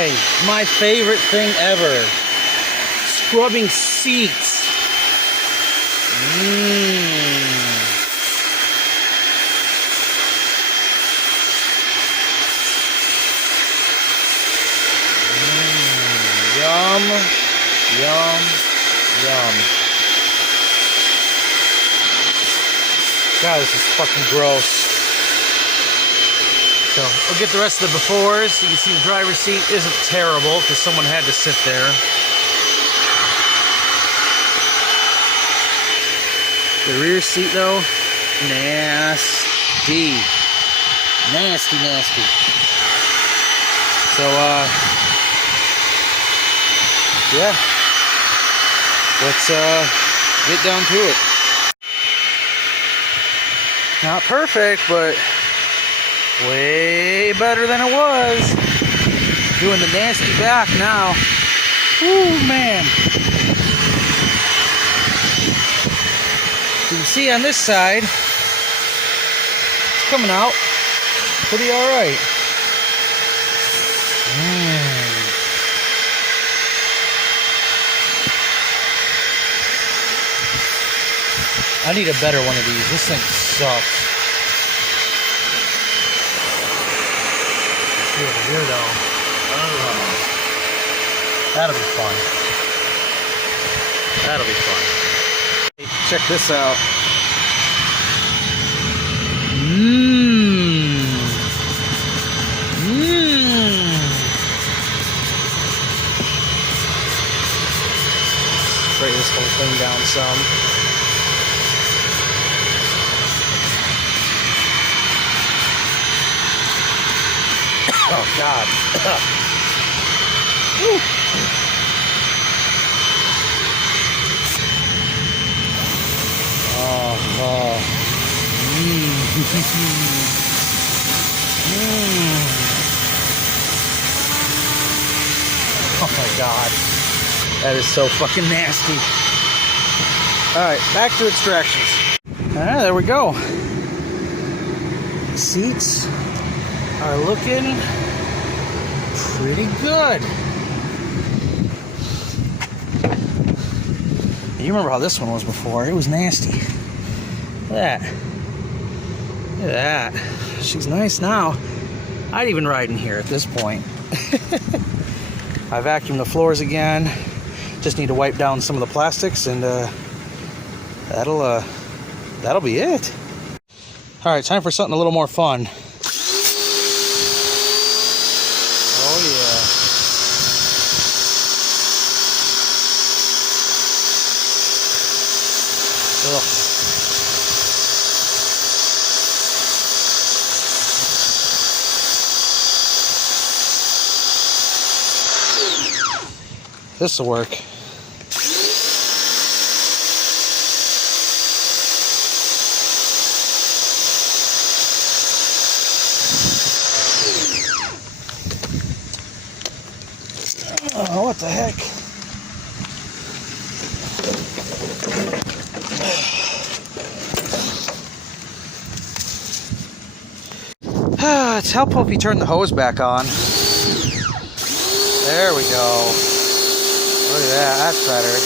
boy, my favorite thing ever. Scrubbing seats. Yum, yum, yum. God, this is fucking gross. So, we'll get the rest of the befores. You can see the driver's seat isn't terrible because someone had to sit there. The rear seat, though, nasty. Nasty, nasty. So, yeah. Let's, get down to it. Not perfect, but way better than it was. Doing the nasty back now. Ooh, man. You can see on this side, it's coming out pretty alright. I need a better one of these. This thing sucks. Let's see over here though. Oh. That'll be fun. That'll be fun. Hey, check this out. Spray this whole thing down some. Oh, God. Oh, my God. That is so fucking nasty. Alright, back to extractions. Alright, there we go. Seats are looking pretty good. You remember how this one was before? It was nasty. Look at that. Look at that. She's nice now. I'd even ride in here at this point. I vacuumed the floors again. Just need to wipe down some of the plastics, and that'll be it. All right, time for something a little more fun. Oh yeah. Ugh. This'll work. Oh, what the heck? It's helpful if you turn the hose back on. There we go. Look at that, that's better.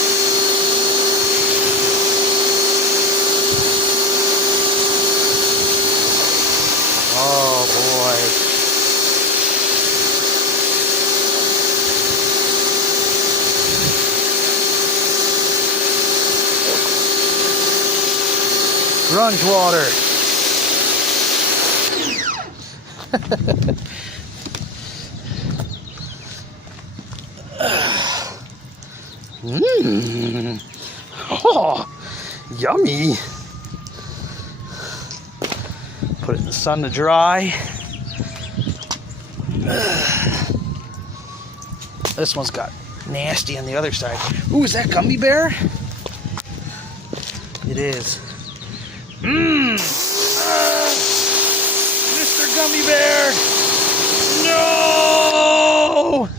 Oh boy. Grunge water. Oh, yummy. Put it in the sun to dry. This one's got nasty on the other side. Ooh, is that gummy bear? It is. Mr. Gummy Bear! No!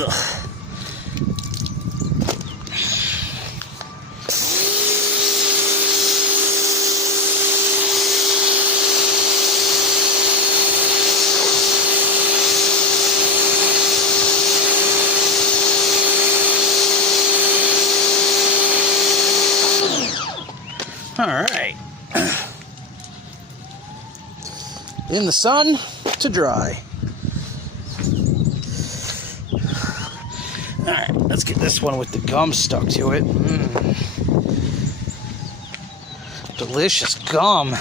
Ugh. All right. In the sun to dry. All right, let's get this one with the gum stuck to it. Delicious gum.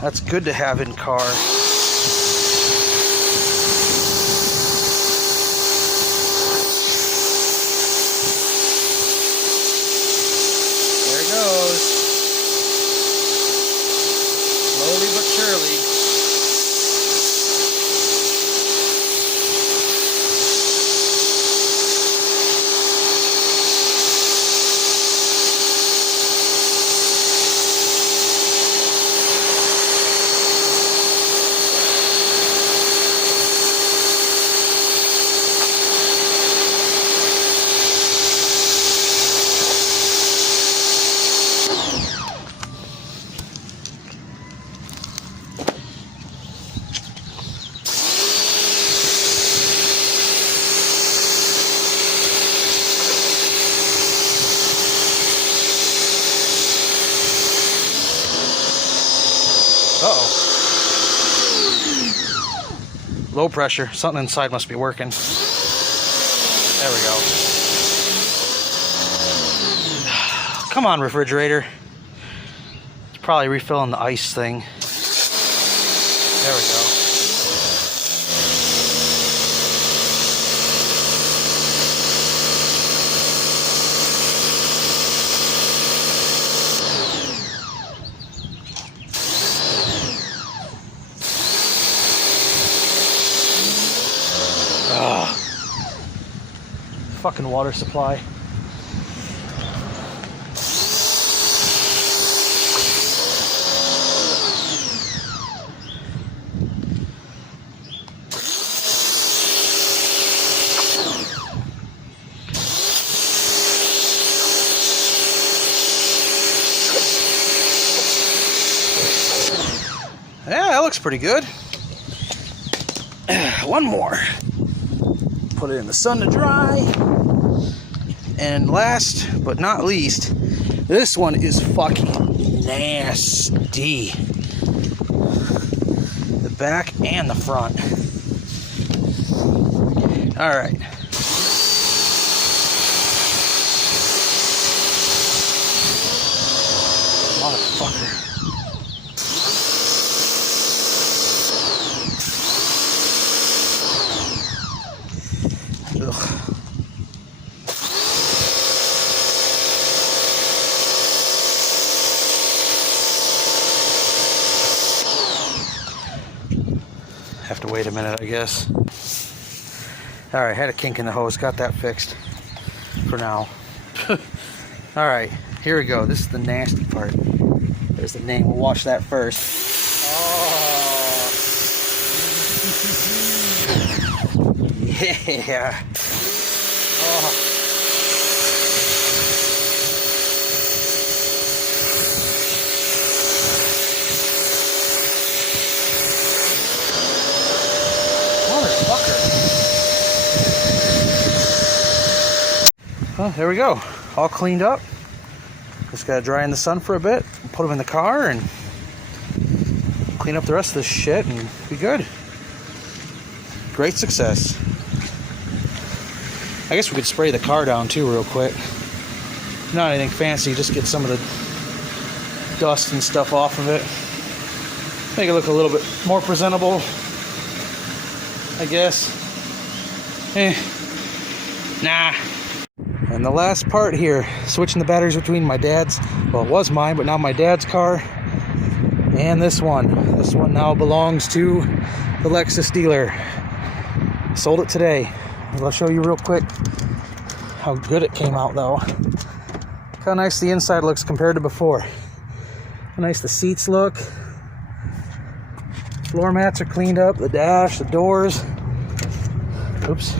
That's good to have in car. There it goes. Slowly but surely. Uh-oh. Low pressure. Something inside must be working. There we go. Come on, refrigerator. It's probably refilling the ice thing. There we go. Fucking water supply. Yeah, that looks pretty good. One more. Put it in the sun to dry. And last but not least, this one is fucking nasty. The back and the front. All right. Motherfucker. Ugh. Have to wait a minute, I guess. All right, had a kink in the hose, got that fixed for now. All right, here we go. This is the nasty part. There's the name. We'll wash that first. Oh. Yeah. Oh. Well, there we go. All cleaned up. Just gotta dry in the sun for a bit, put them in the car, and clean up the rest of this shit, and be good. Great success. I guess we could spray the car down too real quick. Not anything fancy, just get some of the dust and stuff off of it. Make it look a little bit more presentable, I guess. Nah. And the last part here, switching the batteries between my dad's, well, it was mine, but now my dad's car, and this one. This one now belongs to the Lexus dealer. Sold it today. I'll show you real quick how good it came out, though. Look how nice the inside looks compared to before. How nice the seats look. Floor mats are cleaned up, the dash, the doors. Oops.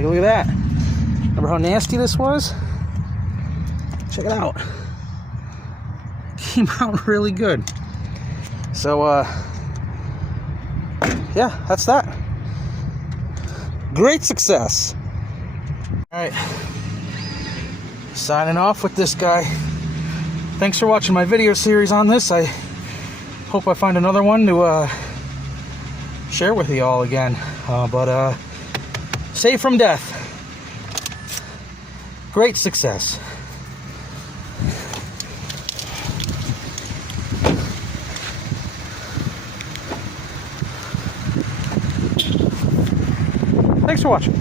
Take a look at that. Remember how nasty this was? Check it out. Came out really good. So, yeah, that's that. Great success. Alright. Signing off with this guy. Thanks for watching my video series on this. I hope I find another one to share with you all again. But safe from death. Great success. Thanks for watching.